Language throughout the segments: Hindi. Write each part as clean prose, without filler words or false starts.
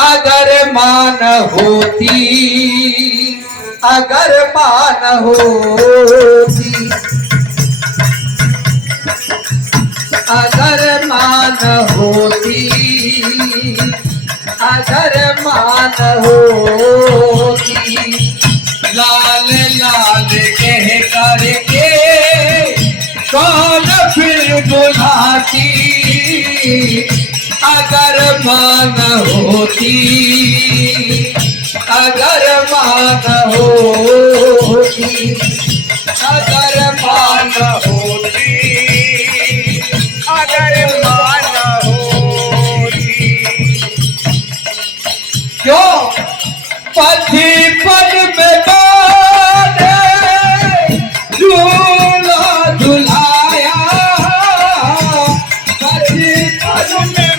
अगर मान होती, अगर मान होती, अगर मान होती, अगर मान होती, लाल लाल कह करके कौन फिर बुलाती, अगर मान होती, अगर मान होती, अगर मान होती, अगर मान होती, क्यों पथी पद में बांधे झूला झुलाया, पथी पद में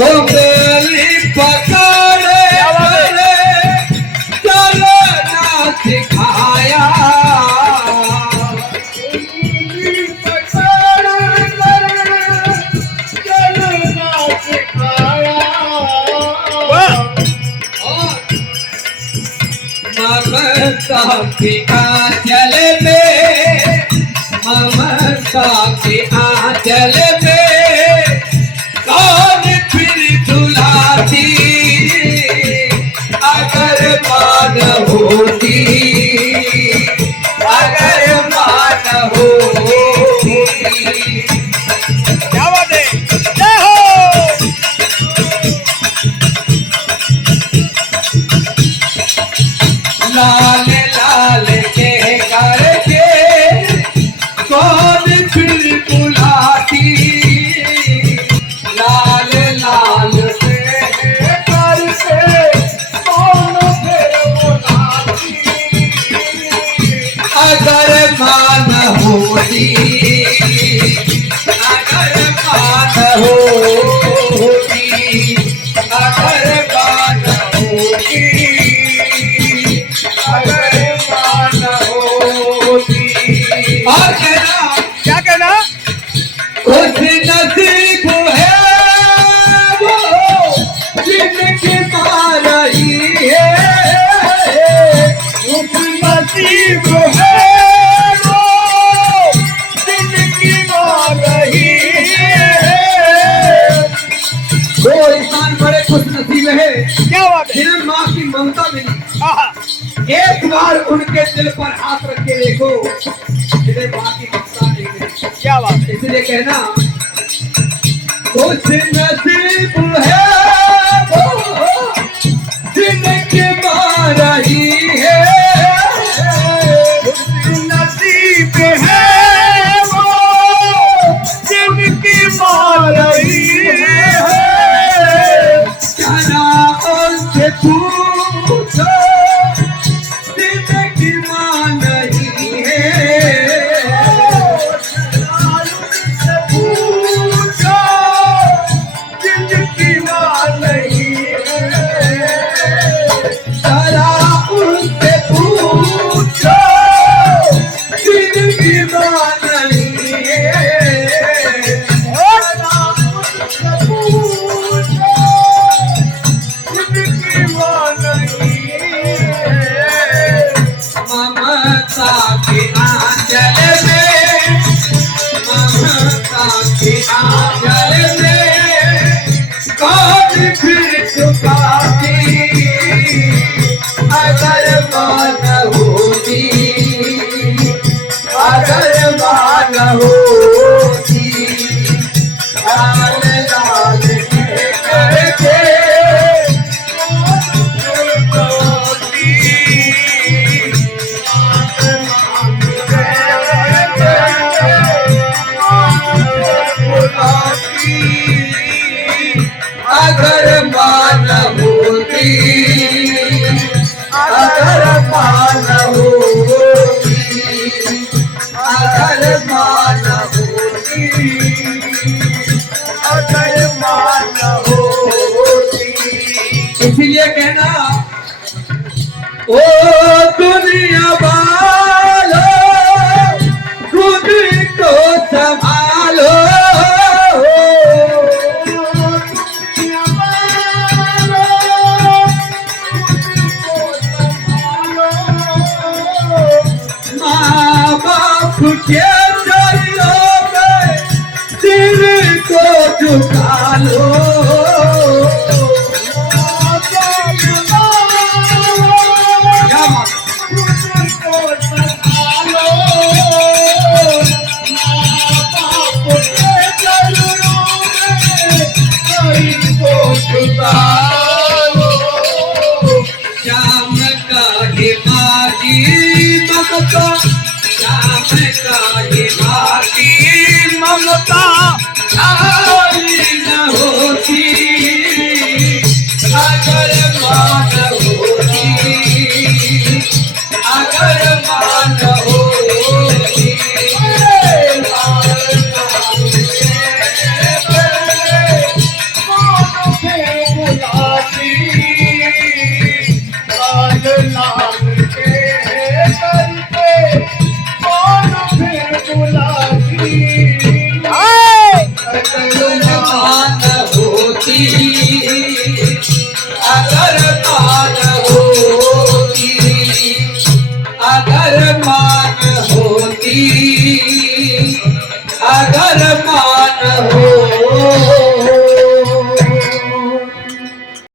उंगली पकड़े चलना सिखाया, उंगली पकड़े चलना सिखाया, ममता की आंचल में, ममता की आंचल में कौन फिर झुलाती, अगर मान होती, अगर मान होती। क्या बात है, जय हो। लाल लाल के करके कौन फिर बुलाती, लाल लाल से करके कौन फिर बुलाती, अगर मान होती, अगर मान होती, अगर मान होती, अगर मान होती। और कहना, क्या कहना, खुश नसीब है वो जिनकी माँ रही है, खुश नसीब है वो जिनकी माँ रही है। वो इंसान बड़े खुश नसीब है, क्या बात है, जिन्हें माँ की ममता मिली। एक बार उनके दिल पर हाथ रख के देखो, जिन्हें माँ की ममता नहीं मिली। क्या बात है, इसलिए कहना खुश नसीब है वो जिनकी माँ रही है, खुश नसीब है वो जिनकी माँ रही है। क्या उनसे पूछो जिनकी माँ नहीं है, उनसे पूछो जिनकी माँ नहीं है, जरा उनसे पूछो जिनकी माँ नहीं है, जरा उनसे पूछो जिनकी माँ नहीं है। ममता की आंचल में, ममता की आंचल में कौन फिर झुकाती, अगर मान होती, अगर मान होती, लाल लाल करके होती, ओ दुनिया वालो खुद को संभालो माँ बाप के चरणों में सिर को झुका लो क्या बात श्याम का हे माटी ममता श्याम का हे माटी ममता न होती